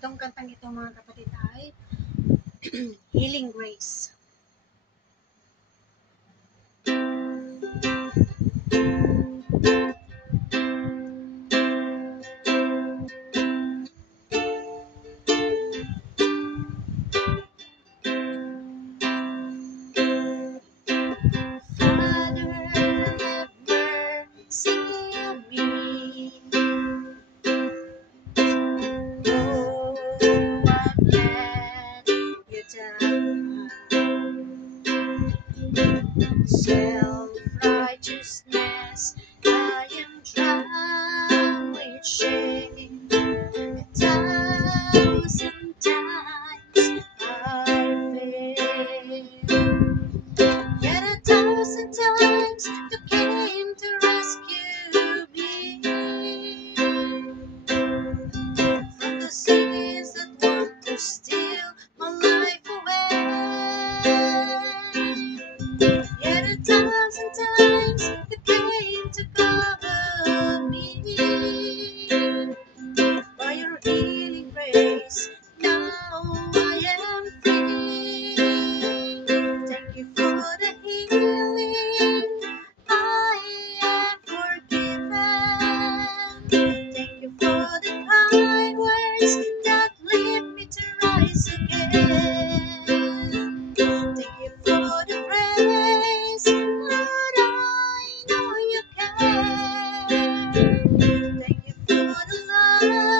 Itong kantang ito mga kapatid ay Healing Grace. Self-righteousness, I am drowned with shame. 1,000 times I failed, yet 1,000 times you came to rescue me from the sins that want to steal my life away. Yet 1,000 times you came to cover me by your healing grace. Now I am free. Thank you for the healing. I am forgiven. Thank you for the kind words that lift me to rise again. Thank you for the praise, Lord, I know you can. Thank you for the love.